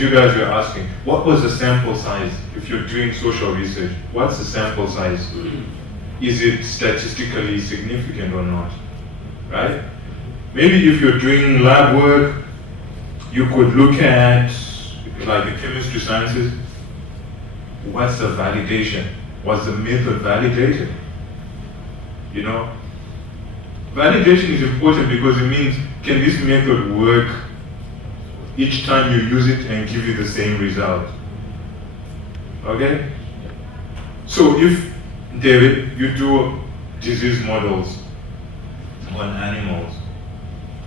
You guys were asking, what was the sample size? If you're doing social research, what's the sample size? Is it statistically significant or not? Right? Maybe if you're doing lab work, you could look at, like the chemistry sciences, what's the validation? Was the method validated? You know? Validation is important because it means, can this method work each time you use it and give you the same result? Okay? So if, David, you do disease models on animals,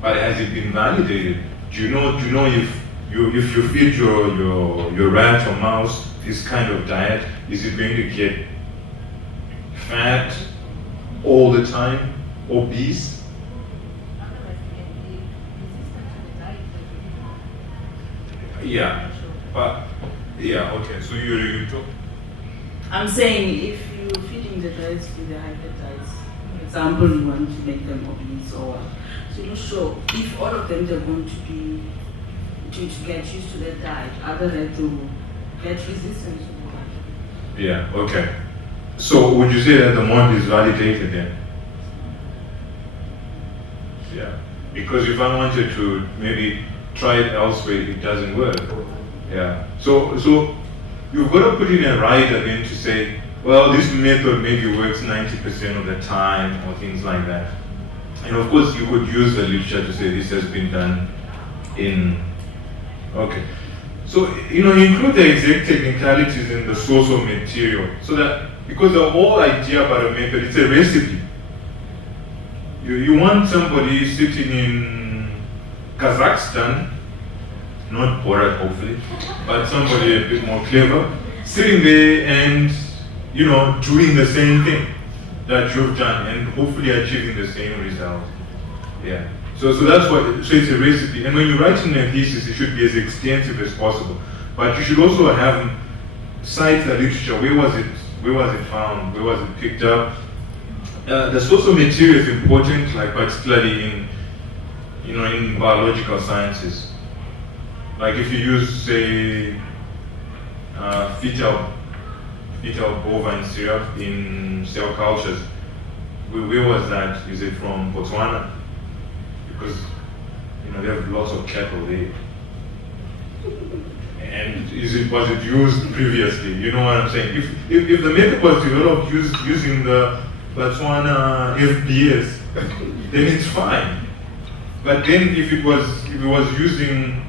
but has it been validated? Do you know if you feed your rat or mouse this kind of diet, is it going to get fat all the time, obese? Yeah, but yeah, okay. So you talk. I'm saying if you're feeding the guys to the hyperdiets, for example, you want to make them obese or what, so you're not sure if all of them they're going to be to get used to that diet, other than to get resistant to the diet. Yeah, okay. So would you say that the model is validated then? Yeah, because if I wanted to maybe try it elsewhere, it doesn't work. Yeah. So you've got to put in a rider then to say, well, this method maybe works 90% of the time or things like that. And of course, you could use the literature to say this has been done in. Okay. So include the exact technicalities in the source of material, so that because the whole idea about a method, it's a recipe. You want somebody sitting in Kazakhstan, not Borat hopefully, but somebody a bit more clever, sitting there and doing the same thing that you've done and hopefully achieving the same result. Yeah. So that's what. So it's a recipe, and when you write in a thesis, it should be as extensive as possible. But you should also have cite the literature. Where was it found? Where was it picked up? The source of material is important, like particularly in biological sciences. Like if you use, say, fetal bovine syrup in cell cultures, where was that? Is it from Botswana? Because they have lots of cattle there. And was it used previously? You know what I'm saying? If the method was developed using the Botswana FBS, then it's fine. But then if it was using,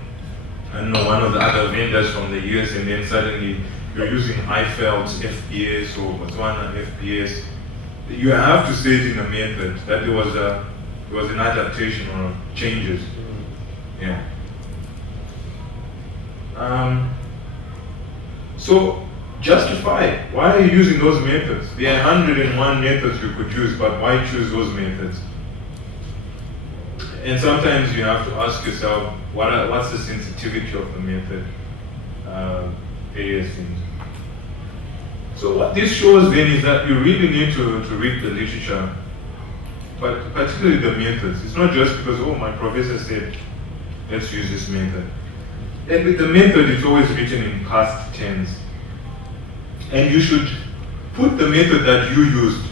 I don't know, one of the other vendors from the US, and then suddenly you're using Eifeld's FBS or Botswana FBS, you have to say it in a method that there was an adaptation or changes. Yeah. So justify, why are you using those methods? There are 101 methods you could use, but why choose those methods? And sometimes you have to ask yourself, what's the sensitivity of the method? Various things. So what this shows then is that you really need to read the literature, but particularly the methods. It's not just because, my professor said, let's use this method. And with the method, it's always written in past tense. And you should put the method that you used,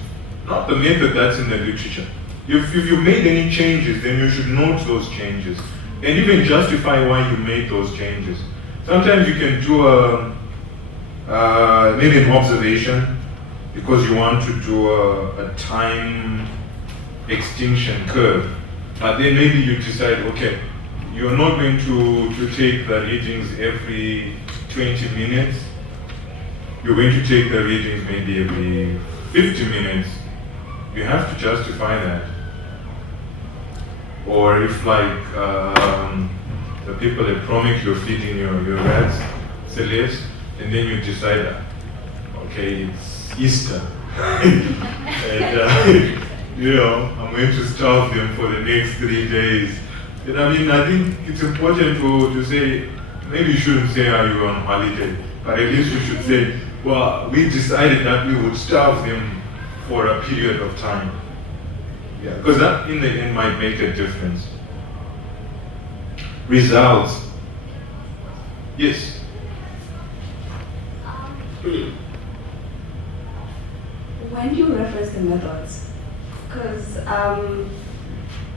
not the method that's in the literature. If you made any changes, then you should note those changes and even justify why you made those changes. Sometimes you can do maybe an observation because you want to do a time extinction curve. But then maybe you decide, okay, you're not going to take the readings every 20 minutes. You're going to take the readings maybe every 50 minutes. You have to justify that. Or if the people at Promic, you're feeding your rats Celeste, and then you decide, okay, it's Easter. And I'm going to starve them for the next 3 days. And I think it's important to say, maybe you shouldn't say how you were on holiday, but at least you should say, well, we decided that we would starve them for a period of time. Yeah, because that in the end might make a difference. Results. Yes. When do you reference the methods? Because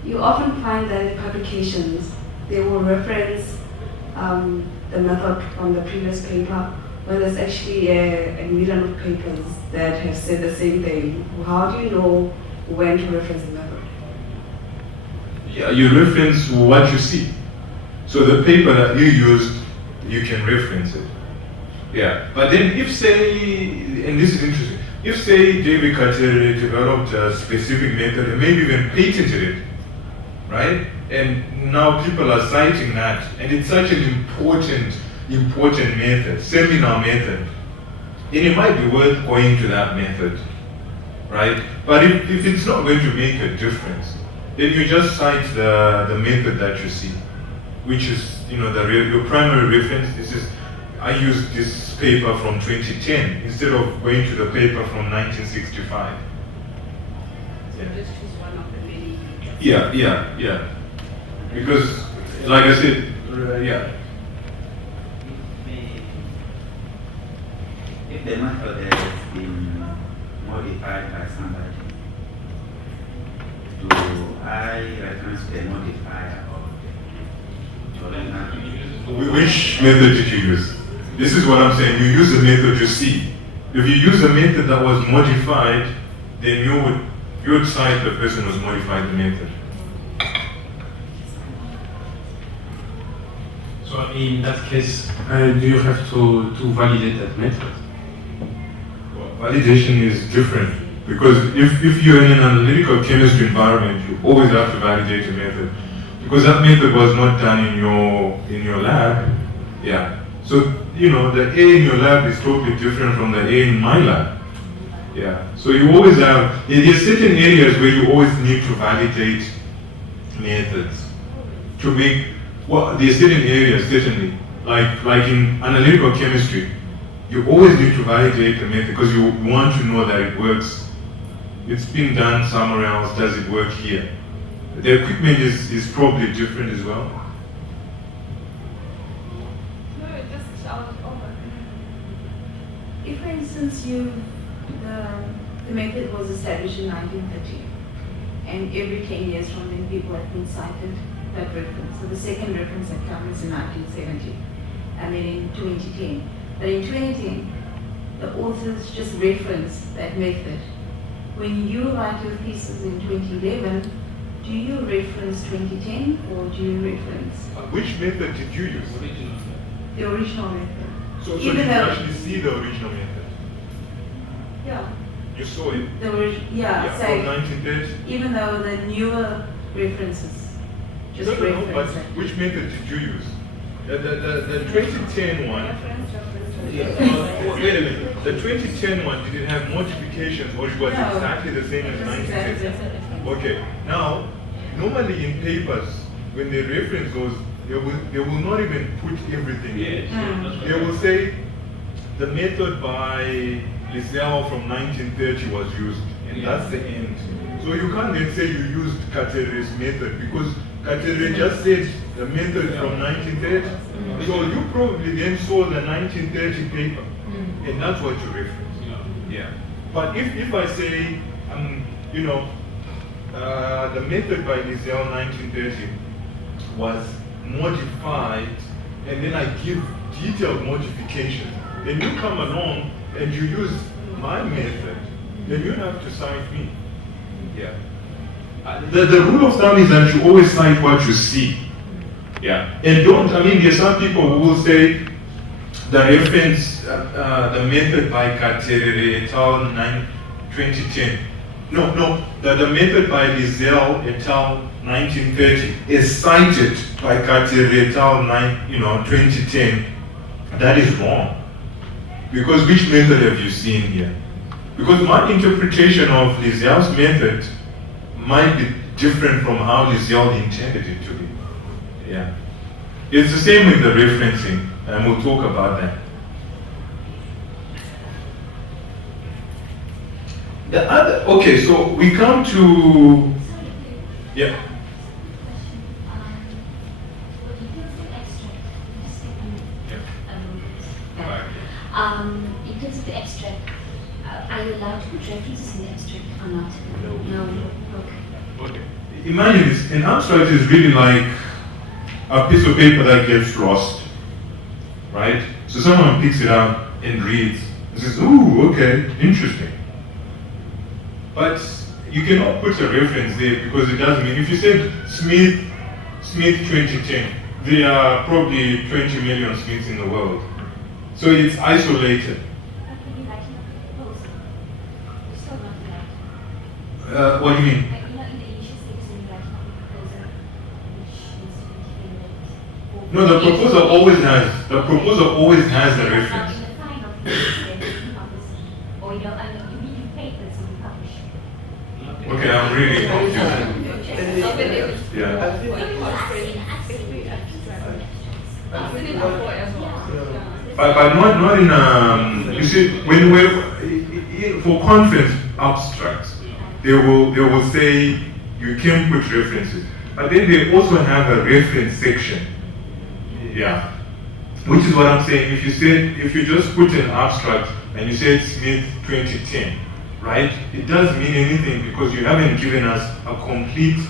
you often find that in publications, they will reference the method from the previous paper, when there's actually a million of papers that have said the same thing. How do you know when to reference the method? Yeah, you reference what you see. So the paper that you used, you can reference it. Yeah, but then if say, and this is interesting, if say David Katere developed a specific method and maybe even patented it, right? And now people are citing that, and it's such an important method, seminal method, then it might be worth going to that method, right? But if it's not going to make a difference, then you just cite the method that you see, which is, your primary reference. This is, I used this paper from 2010 instead of going to the paper from 1965. So just choose one of the many. Yeah. Because, like I said, yeah. If the method has been modified by somebody, do I reference the modifier or the original? Which method did you use? This is what I'm saying. You use the method you see. If you use a method that was modified, then you would cite the person who's modified the method. So in that case, do you have to validate that method? Well, validation is different because if you're in an analytical chemistry environment, you always have to validate a method because that method was not done in your lab. Yeah. So the A in your lab is totally different from the A in my lab. Yeah. So you always have, there's certain areas where you always need to validate methods to make, there's certain areas, certainly, like in analytical chemistry, you always need to validate the method because you want to know that it works. It's been done somewhere else, does it work here? The equipment is probably different as well. If, for instance, the method was established in 1930, and every 10 years from then people have been cited that reference. So the second reference that comes in 1970, and then in 2010. But in 2010, the authors just reference that method. When you write your thesis in 2011, do you reference 2010 or do you reference Which method did you use? the original method? So Even you though- actually see the original method. Yeah. You saw it. Yeah, From so 1930. even though the newer references just No, but reference it. which method did you use? The 2010 one. Wait a minute. The 2010 one, did it have modifications or it was No. exactly the same as It's 1930? exactly the same. Okay. Now, normally in papers, when they reference those, they will not even put everything in. They will say the method by Lisel from 1930 was used, and that's the end. So you can't then say you used Katere's method because Katere just said the method from 1930. So you probably then saw the 1930 paper, and that's what you reference. Yeah. But if I say, the method by Lisel 1930 was modified, and then I give detailed modifications, then you come along and you use my method, then you have to cite me. Yeah. The rule of thumb is that you always cite what you see. Yeah. And there's some people who will say the reference, the method by Katere et al. 2010. No, the method by Lisel et al. 1930 is cited by Katere et al. 2010. That is wrong. Because which method have you seen here? Because my interpretation of Lisel's method might be different from how Lisel intended it to be. Yeah. It's the same with the referencing, and we'll talk about that. Okay, so we come to, yeah. Yeah. In terms of the abstract, are you allowed to put references in the abstract or not? No. Okay. Okay. Imagine this, an abstract is really like a piece of paper that gets lost, right? So someone picks it up and reads and says, ooh, okay, interesting. But you cannot put a reference there because it doesn't mean, if you said Smith 2010, there are probably 20 million Smiths in the world. So it's isolated. But when you're writing a proposal, you're still not allowed. What do you mean? Like, in the initial stages when you're writing a proposal, which needs to be related. No, the proposal always has a reference. Not in the final things that you publish. Or, you mean you papers and you publish. Okay, I'm really confused. Yeah. I think But not in you see, when we're for conference abstracts, they will say you can put references, but then they also have a reference section. Yeah, which is what I'm saying. If you just put an abstract and you said Smith 2010, right? It doesn't mean anything because you haven't given us a complete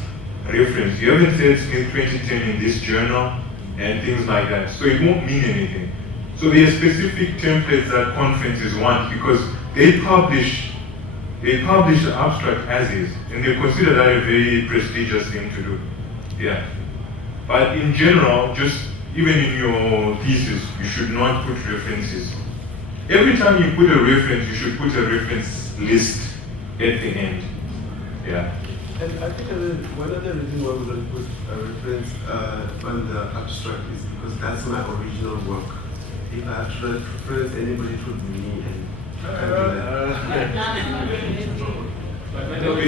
reference. You haven't said Smith 2010 in this journal and things like that. So it won't mean anything. So there are specific templates that conferences want because they publish the abstract as is, and they consider that a very prestigious thing to do. Yeah. But in general, just even in your thesis, you should not put references. Every time you put a reference, you should put a reference list at the end. Yeah. And I think one other reason why we don't put a reference on the abstract is because that's my original work. If I should reference anybody, it would be me.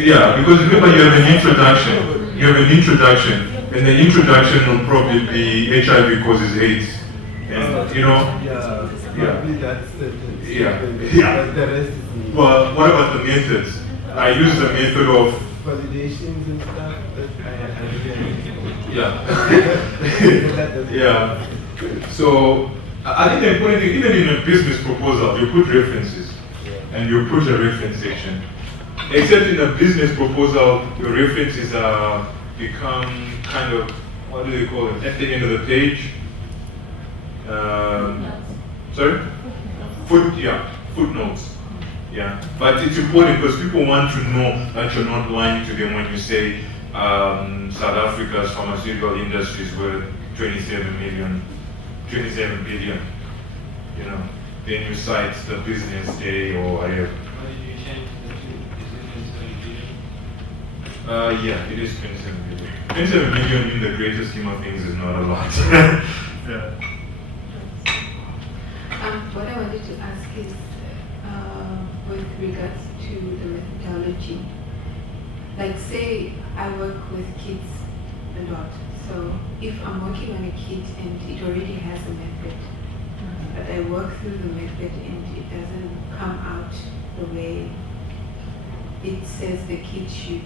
Yeah, because remember you have an introduction. And the introduction will probably be HIV causes AIDS. And Probably that's the Yeah. But the rest is me. Well, what about the methods? I use the method of Validations and stuff. yeah. Yeah. So I think the important thing, even in a business proposal, you put references and you put a reference section. Except in a business proposal, your references are become kind of, what do they call it, at the end of the page? Sorry? Footnotes. Yeah, but it's important because people want to know that you're not lying to them when you say South Africa's pharmaceutical industry is worth 27 billion. You know, then you cite the business day or whatever. Yeah, it is 27 billion. 27 billion in the greater scheme of things is not a lot. Yeah. What I wanted to ask is, with regards to the methodology, like say I work with kids a lot, so if I'm working on a kit and it already has a method, but I work through the method and it doesn't come out the way it says the kit should,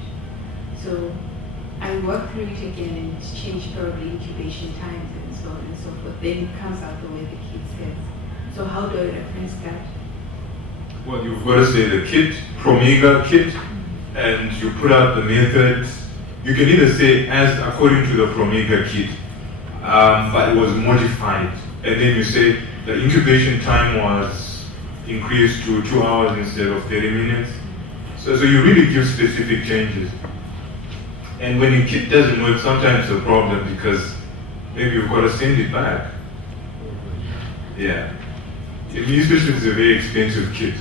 so I work through it again and change probably incubation times and so on and so forth, then it comes out the way the kit says. So how do I reference that? Well, you've got to say the kit, Promega kit, and you put out the method. You can either say as according to the Promega kit, but it was modified. And then you say the incubation time was increased to 2 hours instead of 30 minutes. So you really give specific changes. And when your kit doesn't work, sometimes it's a problem because maybe you've got to send it back. Yeah. Especially if it's a very expensive kit.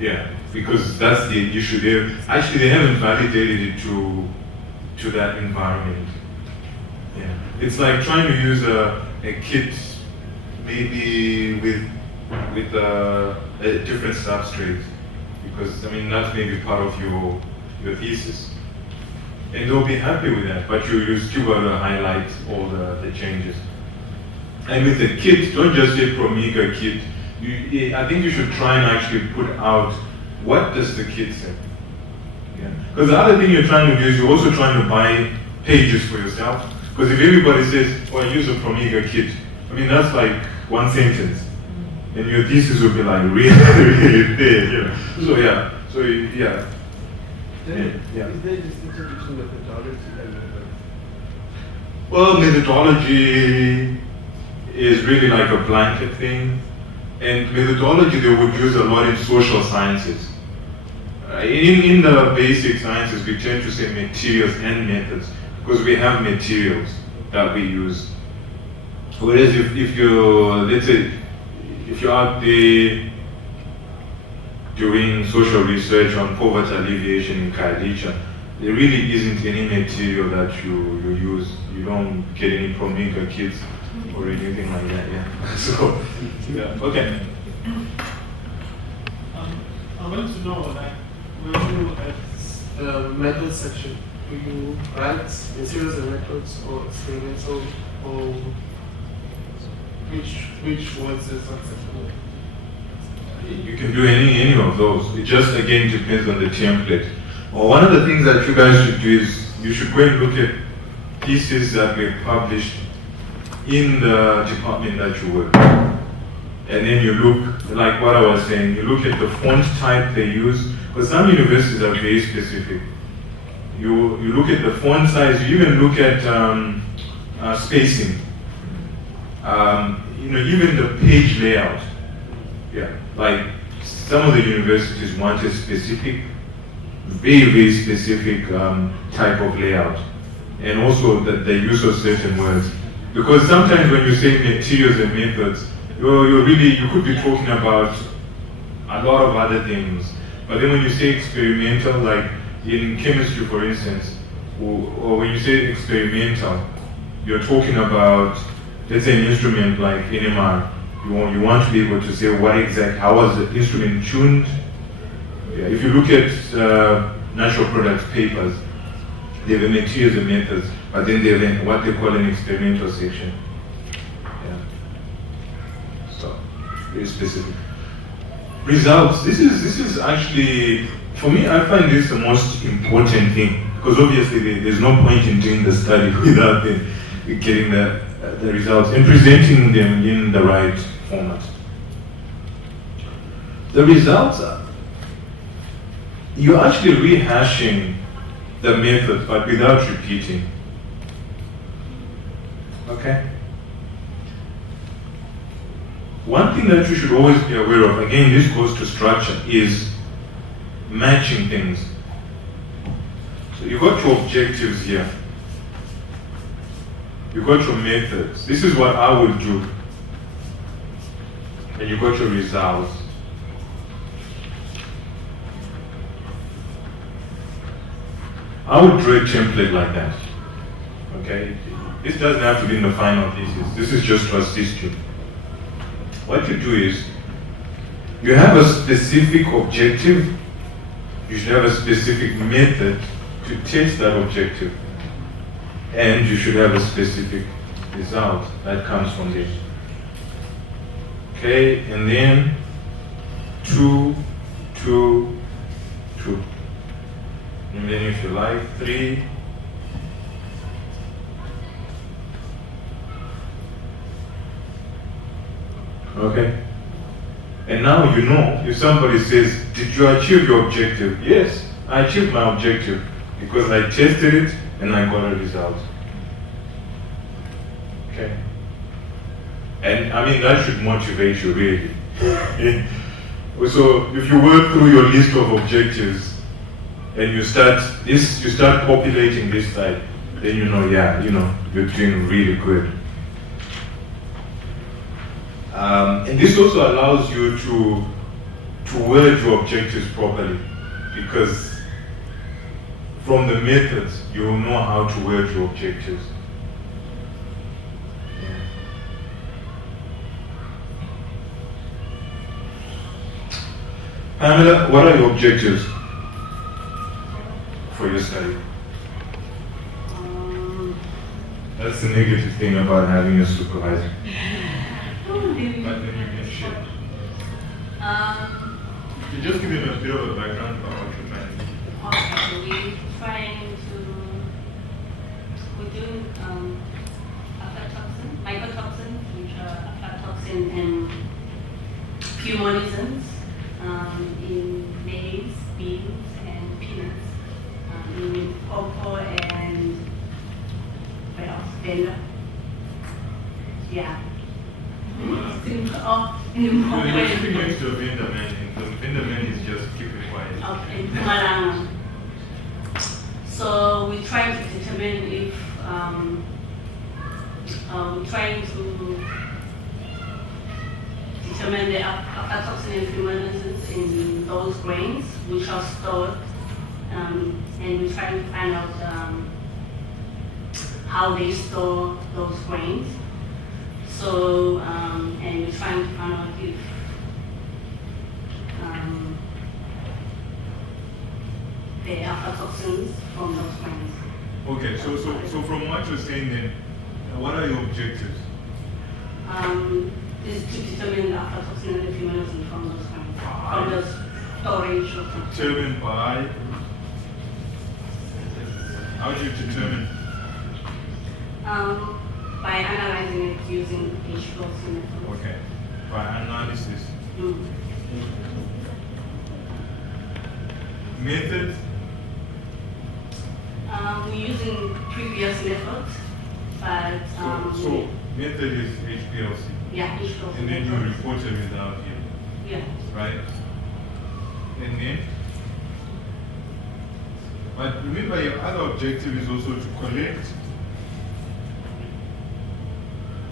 Yeah, because that's the issue there. Actually, they haven't validated it to that environment. Yeah, it's like trying to use a kit maybe with a different substrate, because I mean that's maybe part of your thesis, and they'll be happy with that. But you still got to highlight all the changes. And with the kit, don't just say Promega kit. I think you should try and actually put out what does the kit say. Because the other thing you're trying to do is you're also trying to buy pages for yourself. Because if everybody says, oh, I use a Promega kit, I mean, that's like one sentence. and your thesis will be like really, really thin, you know. So yeah, yeah. Yeah. Is there a distinction between methodology and method? Well, methodology is really like a blanket thing, and methodology they would use a lot in social sciences. In the basic sciences, we tend to say materials and methods because we have materials that we use. Whereas if you're, let's say, if you're out there doing social research on poverty alleviation in Khayelitsha, there really isn't any material that you use. You don't get any Promega kits or anything like that, yeah. So, yeah, okay. I want to know, like, when you at the method section, do you write materials and methods or experimental, or which ones is acceptable? You can do any of those. It just again depends on the template. Well, one of the things that you guys should do is you should go and look at pieces that were published in the department that you work. And then you look, like what I was saying, you look at the font type they use, because some universities are very specific. You look at the font size, you even look at spacing. Even the page layout. Yeah, like some of the universities want a specific, very, very specific type of layout. And also the use of certain words. Because sometimes when you say materials and methods, you could be talking about a lot of other things. But then when you say experimental, like in chemistry for instance, or when you say experimental, you're talking about, let's say, an instrument like NMR. You want to be able to say how was the instrument tuned. Yeah, if you look at natural products papers, they have materials and methods, but then they have what they call an experimental section. Yeah. So, very specific. Results. This is actually, for me, I find this the most important thing, because obviously there's no point in doing the study without getting the results and presenting them in the right format. The results are, you're actually rehashing the method but without repeating. Okay? One thing that you should always be aware of, again this goes to structure, is matching things. So you've got your objectives here. You've got your methods. This is what I would do. And you've got your results. I would draw a template like that. Okay? This doesn't have to be in the final thesis. This is just to assist you. What you do is, you have a specific objective, you should have a specific method to test that objective, and you should have a specific result that comes from this. Okay, and then 2, 2, 2. And then if you like, 3. Okay? And now you know, if somebody says, did you achieve your objective? Yes, I achieved my objective because I tested it and I got a result. Okay? And I mean, that should motivate you really. So if you work through your list of objectives and you start populating this side, then you know, yeah, you're doing really good. And this also allows you to word your objectives properly, because from the methods, you will know how to word your objectives. Pamela, what are your objectives for your study? That's the negative thing about having a supervisor. But then you can share. You just give me a bit of a background about what you're trying to do. Okay, so we're doing aflatoxin, mycotoxin, which are aflatoxin and few monisms in maize, beans, and peanuts. In cocoa and what else? Vanilla. Yeah. Oh, in You're Mpumalanga. sitting next to a vendor man, and the vendor man is just keep it quiet. Okay, in Mpumalanga. So we try to determine if we're trying to determine the aflatoxin and fumarisin in those grains which are stored, and we're trying to find out how they store those grains. So, and we're trying to find out if there are aflatoxins from those grains. Okay, so from what you're saying then, what are your objectives? Is to determine the aflatoxin and the fumarisin from those grains, from the storage of Determined by, how do you determine? by analyzing it using HPLC method. Okay, by analysis. Method? We're using previous methods, but So method is HPLC, yeah, HPLC and then you methods. report a result here, Yeah. right? And then, but remember your other objective is also to collect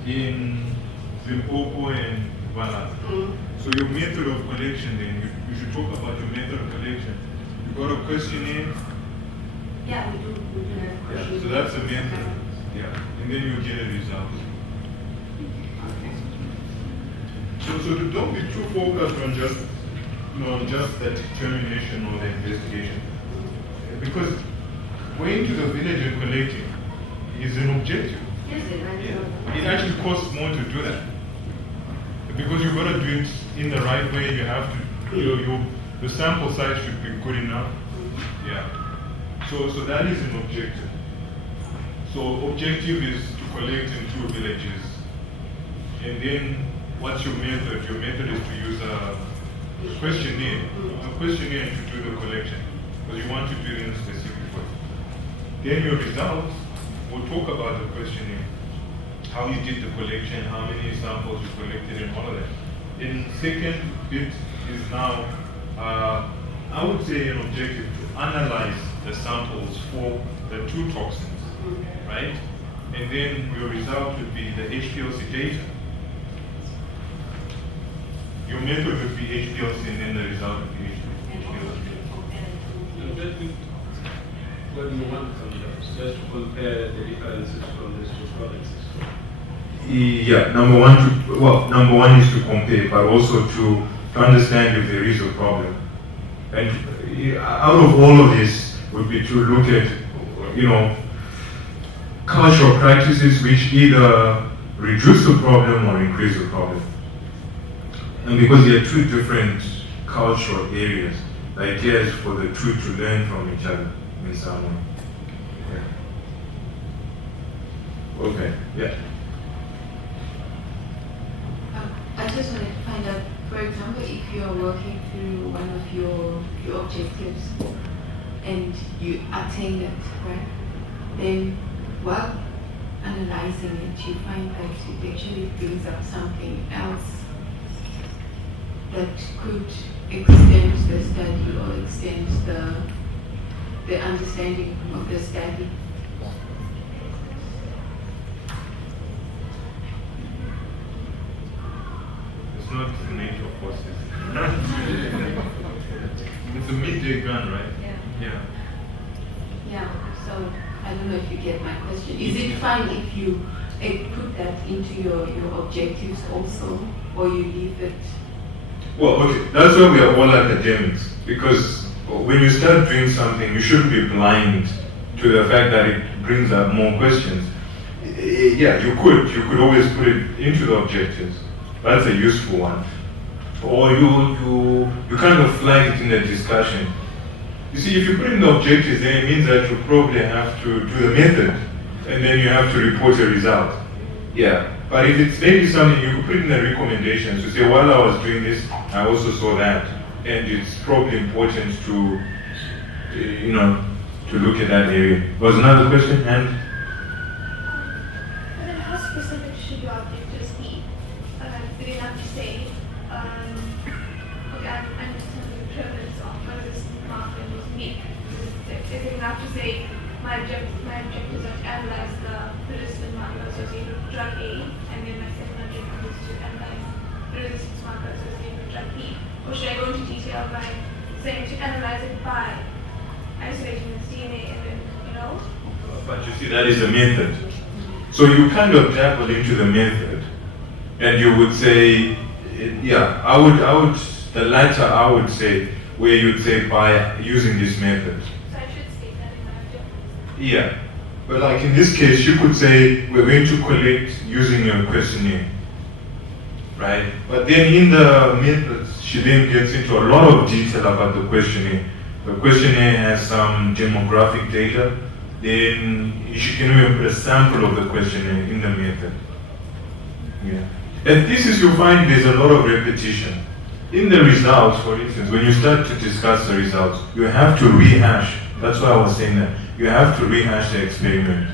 in Limpopo and Valas. So your method of collection then, you should talk about your method of collection. You got a questionnaire, Yeah, we do have questions. so that's a method. Yeah, and then you get a result. So don't be too focused on just, on just the determination or the investigation. Because going to the village and collecting is an objective. Yes, right. It actually costs more to do that. Because you've got to do it in the right way, you have to, the sample size should be good enough. Yeah. So that is an objective. So objective is to collect in 2 villages. And then what's your method? Your method is to use a questionnaire to do the collection. Because you want to do it in a specific way. Then your results, we'll talk about the questionnaire. How you did the collection, how many samples you collected, and all of that. And second bit is now, I would say an objective to analyze the samples for the 2 toxins, right? And then your result would be the HPLC data. Your method would be HPLC, and then the result would be HPLC. What do you want from those? Just to compare the differences from these 2 products. Yeah, number one is to compare, but also to understand if there is a problem. And out of all of this would be to look at, cultural practices which either reduce the problem or increase the problem. And because there are 2 different cultural areas, the idea is for the 2 to learn from each other in some way. Yeah. Okay, yeah. I just wanted to find out, for example, if you are working through one of your objectives and you attain it, right? Then while analyzing it, you find that it actually brings up something else that could extend the study or extend the understanding of the study. It's not the nature of forces. It's a midday gun, right? Yeah. Yeah, so I don't know if you get my question. Is it fine if you put that into your objectives also, or you leave it? Well, okay, that's why we are all academics, because when you start doing something, you shouldn't be blind to the fact that it brings up more questions. Yeah, you could always put it into the objectives. That's a useful one. Or you kind of flag it in the discussion. You see, if you put in the objectives, then it means that you probably have to do the method, and then you have to report a result. Yeah, but if it's maybe something you you put in the recommendations to say, while I was doing this, I also saw that, and it's probably important to, to look at that area. Was another question? And But then how specific should your objectives be? Do they have to say, okay, I understand the prevalence of resistant marker was weak. If they have to say, my objectives are to analyze the resistant marker associated with drug A, and then my second objective is to analyze the resistance marker associated with drug B. Or should I go into detail by saying to analyze it by isolating its DNA and then, But you see, that is a method. So you kind of dabble into the method, and you would say, I would, the latter I would say, where you'd say by using this method. So I should state that in my objectives. Yeah, but like in this case, you could say we're going to collect using a questionnaire, right? But then in the methods, she then gets into a lot of detail about the questionnaire. The questionnaire has some demographic data. Then she can even put a sample of the questionnaire in the method. Yeah. And this is, you'll find there's a lot of repetition. In the results, for instance, when you start to discuss the results, you have to rehash. That's why I was saying that. You have to rehash the experiment,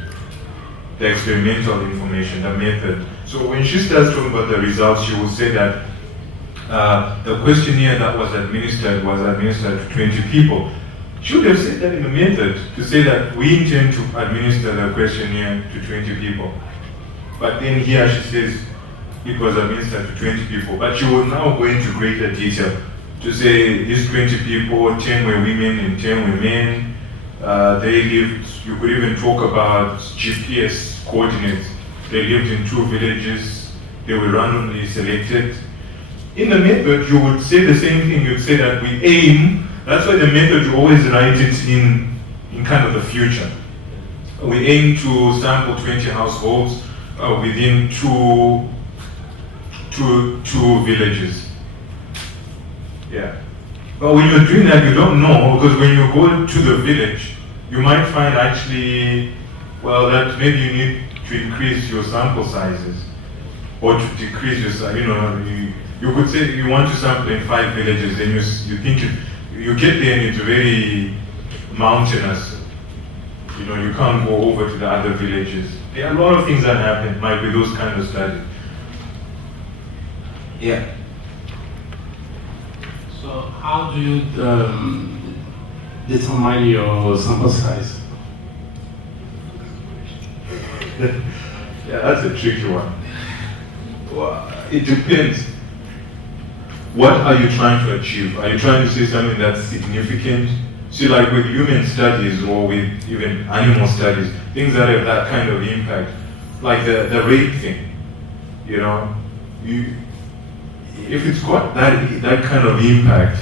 the experimental information, the method. So when she starts talking about the results, she will say that the questionnaire that was administered to 20 people. She would have said that in the method to say that we intend to administer the questionnaire to 20 people. But then here she says it was administered to 20 people. But she will now go into greater detail to say these 20 people, 10 were women and 10 were men. They lived, you could even talk about GPS coordinates. They lived in 2 villages. They were randomly selected. In the method, you would say the same thing. You'd say that we aim. That's why the method, you always write it in kind of the future. We aim to sample 20 households within two villages. Yeah. But when you're doing that, you don't know, because when you go to the village, you might find actually, well, that maybe you need to increase your sample sizes or to decrease your size. You could say you want to sample in 5 villages, then you think you get there and it's very mountainous. You can't go over to the other villages. There are a lot of things that happen, might be those kind of studies. Yeah. So how do you determine your sample size? Yeah, that's a tricky one. Well, it depends. What are you trying to achieve? Are you trying to say something that's significant? See, like with human studies or with even animal studies, things that have that kind of impact, like the rape thing, if it's got that kind of impact,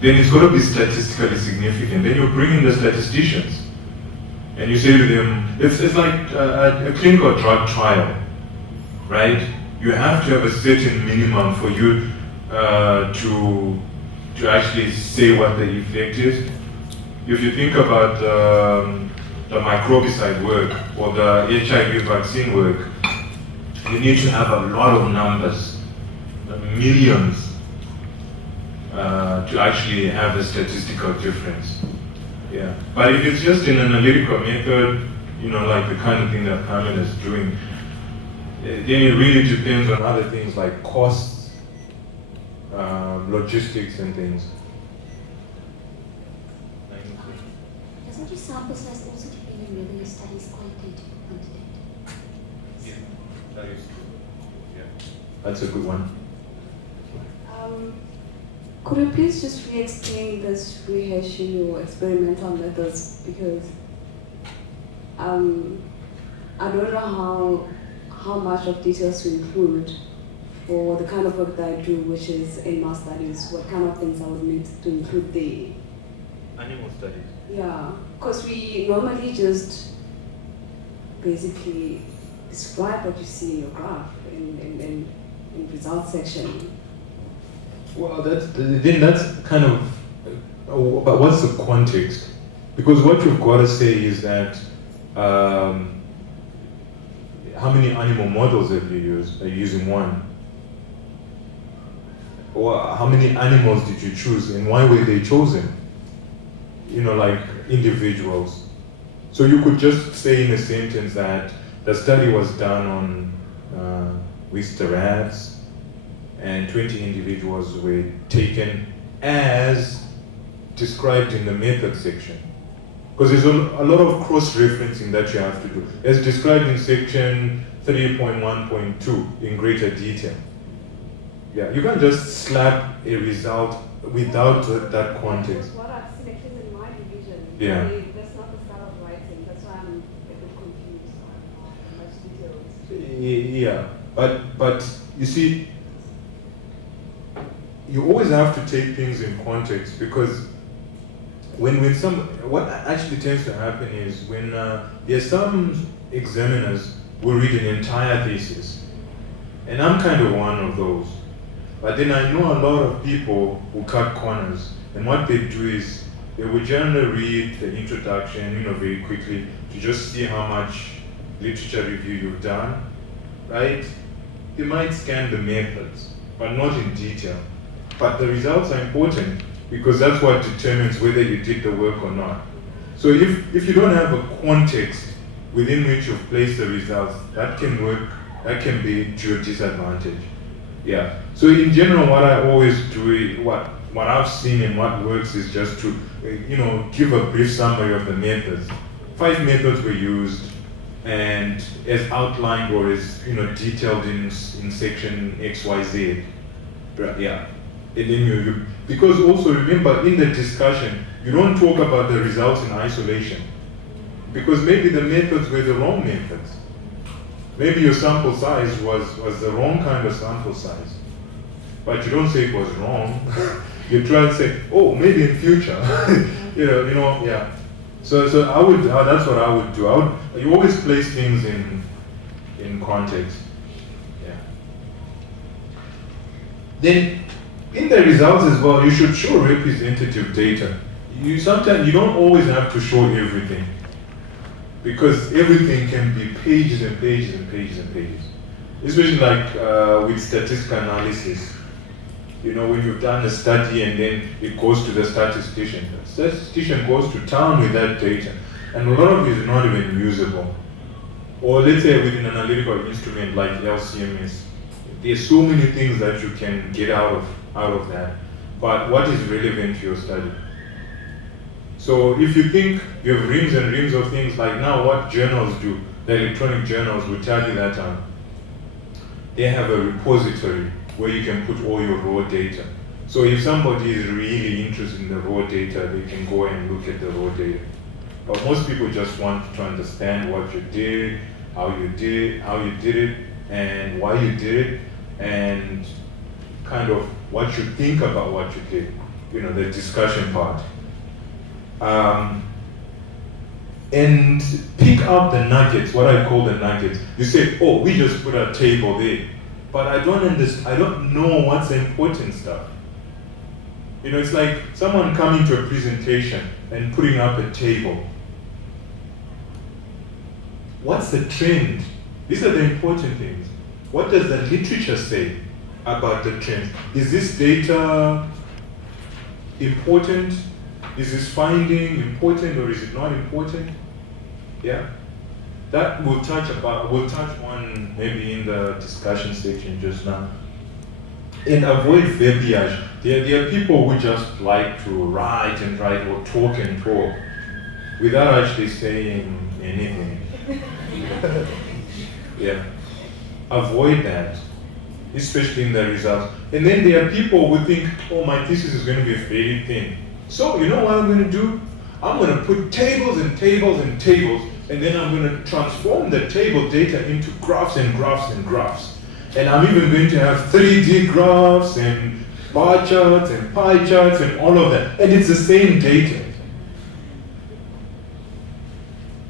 then it's got to be statistically significant. Then you bring in the statisticians and you say to them, it's like a clinical drug trial, right? You have to have a certain minimum for you to actually say what the effect is. If you think about the microbicide work or the HIV vaccine work, you need to have a lot of numbers, millions, to actually have a statistical difference. Yeah. But if it's just an analytical method, like the kind of thing that Carmen is doing, then it really depends on other things like costs, logistics and things. Doesn't your sample size also depend on whether your study is qualitative or quantitative? Yeah, that is true. Yeah, that's a good one. Could you please just re-explain this rehashing your experimental methods, because I don't know how much of details to include for the kind of work that I do, which is animal studies. What kind of things I would need to include there? Animal studies. Yeah, because we normally just basically describe what you see in your graph in results section. Well, that's kind of, but what's the context? Because what you've got to say is that how many animal models have you used? Are you using one? Or how many animals did you choose and why were they chosen? You know, like individuals. So you could just say in a sentence that the study was done on with the rats and 20 individuals were taken as described in the method section. Because there's a lot of cross-referencing that you have to do. As described in section 3.1.2 in greater detail. Yeah, you can't just slap a result without that context. What I've selected in my division, Yeah. that's not the style of writing. That's why I'm a bit confused on how much details. Yeah, but you see, you always have to take things in context, because what actually tends to happen is when there's some examiners will read an entire thesis, and I'm kind of one of those. But then I know a lot of people who cut corners, and what they do is they will generally read the introduction, very quickly to just see how much literature review you've done, right? They might scan the methods, but not in detail. But the results are important because that's what determines whether you did the work or not. So if you don't have a context within which you've placed the results, that can be to your disadvantage. Yeah. So in general, what I always do, what I've seen and what works is just to, give a brief summary of the methods. 5 methods were used, and as outlined or as detailed in section XYZ. Yeah. And then because also remember in the discussion, you don't talk about the results in isolation, because maybe the methods were the wrong methods. Maybe your sample size was the wrong kind of sample size, but you don't say it was wrong. You try and say, oh, maybe in future, yeah. So that's what I would do. You always place things in context. Yeah. Then in the results as well, you should show representative data. Sometimes you don't always have to show everything, because everything can be pages and pages and pages and pages. Especially like with statistical analysis. When you've done a study and then it goes to the statistician. The statistician goes to town with that data, and a lot of it is not even usable. Or let's say with an analytical instrument like LCMS, there's so many things that you can get out of that. But what is relevant to your study? So if you think you have reams and reams of things, like now what journals do, the electronic journals will tell you that they have a repository where you can put all your raw data. So if somebody is really interested in the raw data, they can go and look at the raw data. But most people just want to understand what you did, how you did it, and why you did it, and kind of what you think about what you did, the discussion part. And pick up the nuggets, what I call the nuggets. You say, oh, we just put a table there, but I don't know what's the important stuff. It's like someone coming to a presentation and putting up a table. What's the trend? These are the important things. What does the literature say about the trends? Is this data important? Is this finding important or is it not important? Yeah. That we'll touch on maybe in the discussion section just now. And avoid verbiage. There are people who just like to write and write or talk and talk without actually saying anything. Yeah. Avoid that, especially in the results. And then there are people who think, oh, my thesis is going to be very thin. So you know what I'm going to do? I'm going to put tables and tables and tables, and then I'm going to transform the table data into graphs and graphs and graphs. And I'm even going to have 3D graphs and bar charts and pie charts and all of that. And it's the same data.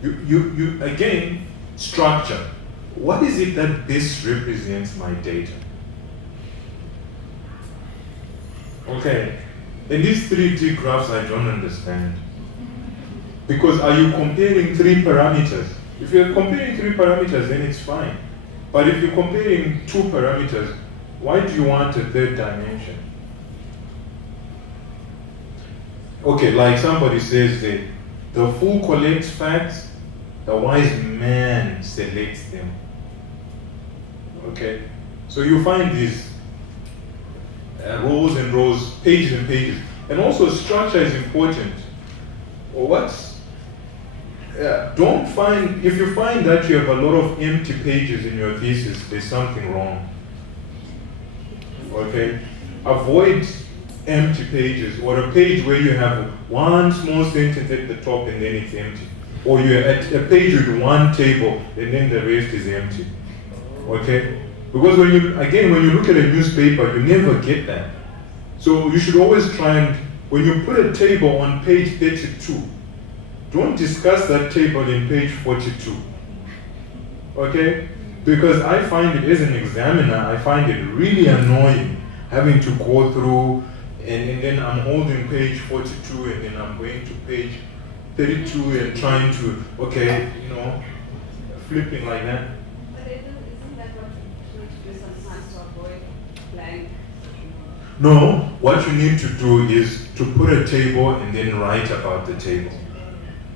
You again, structure. What is it that best represents my data? Okay. And these 3D graphs I don't understand. Because are you comparing 3 parameters? If you're comparing 3 parameters, then it's fine. But if you're comparing 2 parameters, why do you want a 3rd dimension? okay, like somebody says that the fool collects facts, the wise man selects them. Okay, so you find these rows and rows, pages and pages, and also structure is important. Don't find, if you find that you have a lot of empty pages in your thesis, there's something wrong. Okay, avoid empty pages, or a page where you have one small sentence at the top and then it's empty, or you're at a page with one table and then the rest is empty. Okay, because when you look at a newspaper, you never get that. So you should always try and, when you put a table on page 32, don't discuss that table in page 42. Okay? Because I find it, as an examiner, I find it really annoying having to go through and then I'm holding page 42 and then I'm going to page 32 and trying to, flipping like that. But isn't that what you need to do sometimes to avoid blank? No, what you need to do is to put a table and then write about the table.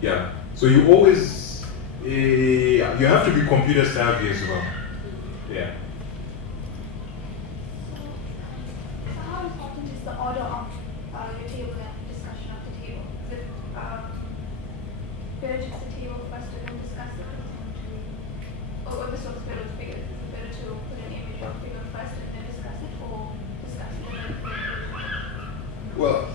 Yeah. So you always, you have to be computer savvy as well. Yeah. So how important is the order of your table and discussion of the table? Is it better to use the table first and then discuss it? Or this one's better with figures? Is it better to put an image of figure first and then discuss it, or discuss it and then Well,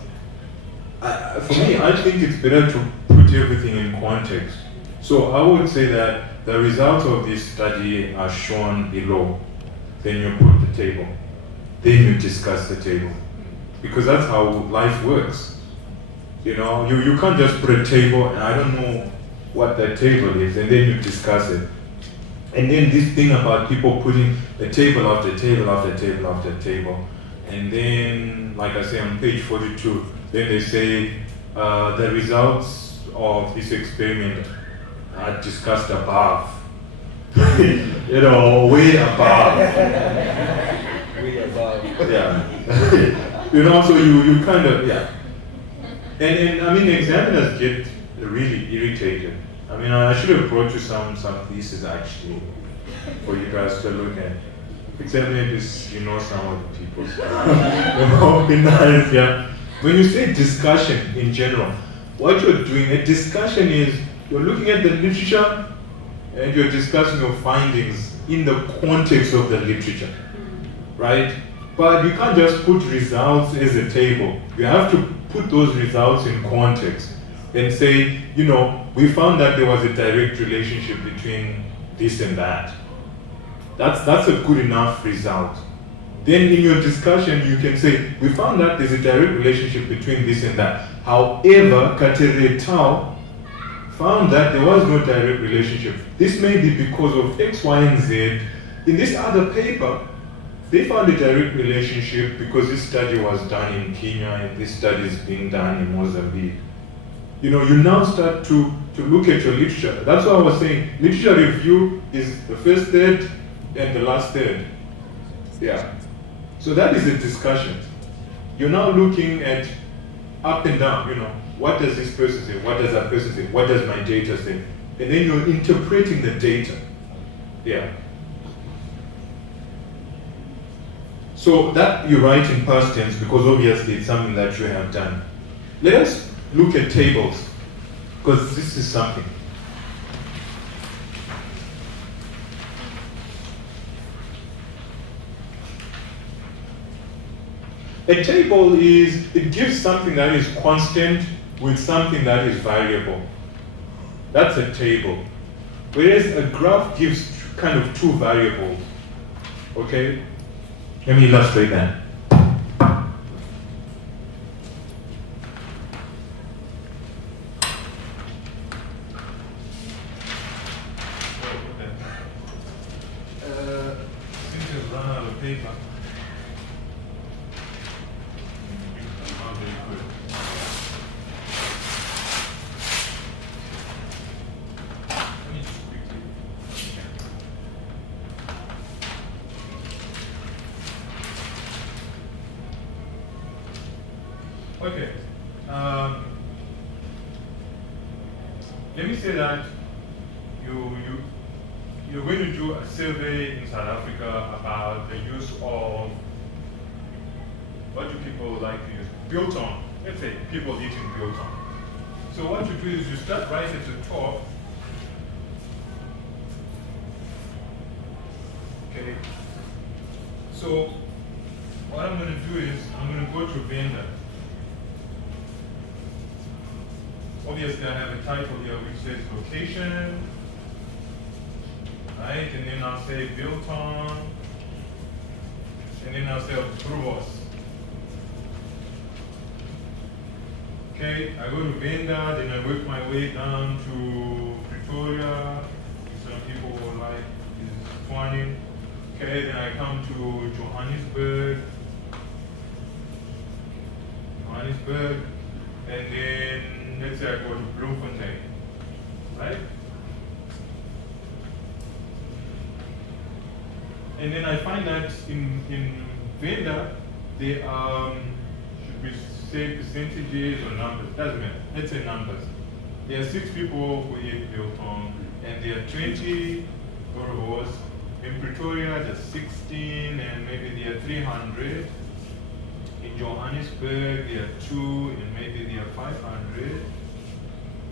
for me, I think it's better to put everything in context. So I would say that the results of this study are shown below. Then you put the table. Then you discuss the table. Because that's how life works. You can't just put a table and I don't know what that table is, and then you discuss it. And then this thing about people putting a table after table after table after table. And then, like I say, on page 42, then they say the results of this experiment are discussed above. Way above. Way above. Yeah. So you kind of, yeah. And I mean, examiners get really irritated. I mean, I should have brought you some theses actually for you guys to look at. Examine this, some of the people. Be nice, yeah. When you say discussion in general, what you're doing, a discussion is you're looking at the literature and you're discussing your findings in the context of the literature, right? But you can't just put results as a table. You have to put those results in context and say, we found that there was a direct relationship between this and that. That's a good enough result. Then in your discussion, you can say, we found that there's a direct relationship between this and that. However, Katere et al. Found that there was no direct relationship. This may be because of X, Y, and Z. In this other paper, they found a direct relationship because this study was done in Kenya and this study is being done in Mozambique. You now start to look at your literature. That's why I was saying literature review is the first third and the last third. Yeah. So that is a discussion. You're now looking at up and down, what does this person say? What does that person say? What does my data say? And then you're interpreting the data. Yeah. So that you write in past tense because obviously it's something that you have done. Let us look at tables because this is something. A table it gives something that is constant with something that is variable. That's a table. Whereas a graph gives kind of two variables. Okay? Let me illustrate that. Since you've run out of paper. Okay. let me say that you're going to do a survey in South Africa about the use of, what do people like to use? Biltong. Let's say people eating biltong. So what you do is you start right at the top. Okay. So what I'm going to do is I'm going to go to vendor. Obviously, I have a title here which says location, right? And then I'll say biltong, and then I'll say Brewers. Okay, I go to vendor, then I work my way down to Pretoria. Some people will like is 20. Okay, then I come to Johannesburg, and then let's say I go to Bloemfontein, right? And then I find that in vendor, they should we say percentages or numbers? Doesn't matter. Let's say numbers. There are 6 people who eat biltong, and there are 20 Boerewors. In Pretoria, there's 16, and maybe there are 300. In Johannesburg, there are 2, and maybe there are 500.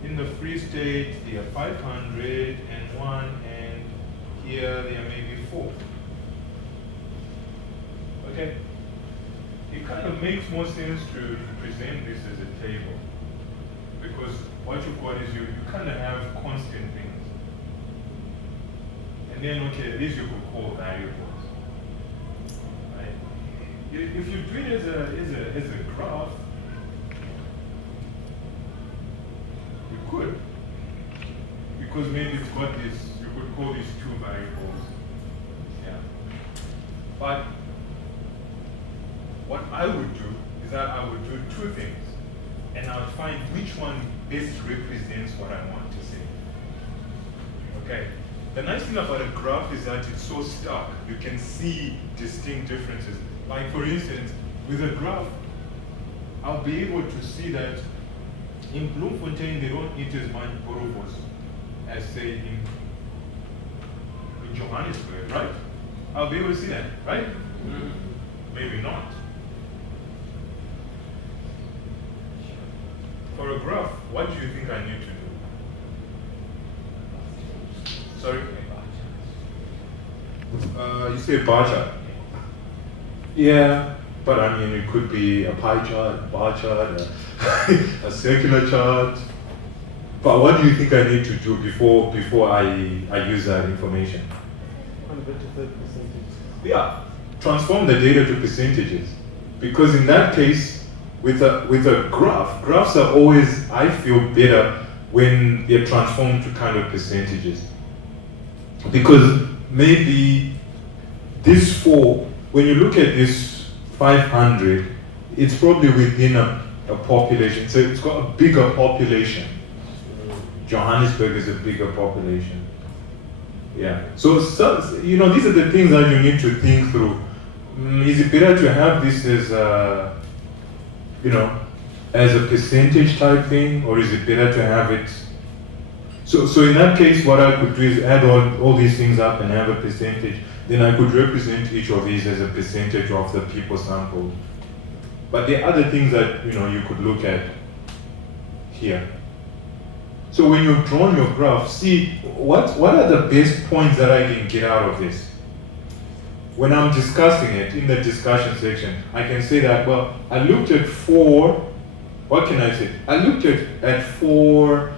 In the Free State, there are 501, and here there are maybe 4. Okay? It kind of makes more sense to present this as a table, because what you've got is you kind of have constant things. And then, okay, these you could call variables. Right? If you do it as a graph, you could. Because maybe it's got this, you could call these 2 variables. Yeah. But what I would do is that I would do 2 things. And I would find which one best represents what I want to say. Okay? The nice thing about a graph is that it's so stark. You can see distinct differences. Like for instance, with a graph, I'll be able to see that in Bloemfontein, they don't eat as much Boerewors as say in Johannesburg, right? I'll be able to see that, right? Maybe not. For a graph, what do you think I need to do? Sorry? You say bar chart. Yeah, but I mean, it could be a pie chart, bar chart, a circular chart. But what do you think I need to do before I use that information? Convert to percentages. Yeah, transform the data to percentages. Because in that case, with a graph, graphs are always, I feel, better when they're transformed to kind of percentages. Because maybe this 4, when you look at this 500, it's probably within a population. So it's got a bigger population. Johannesburg is a bigger population. Yeah. So you know, these are the things that you need to think through. Is it better to have this as a, you know, as a percentage type thing, or is it better to have it? So in that case, what I could do is add all these things up and have a percentage. Then I could represent each of these as a percentage of the people sampled. But there are other things that, you know, you could look at here. So when you've drawn your graph, see what are the best points that I can get out of this. When I'm discussing it in the discussion section, I can say that, well, I looked at 4, what can I say? I looked at 4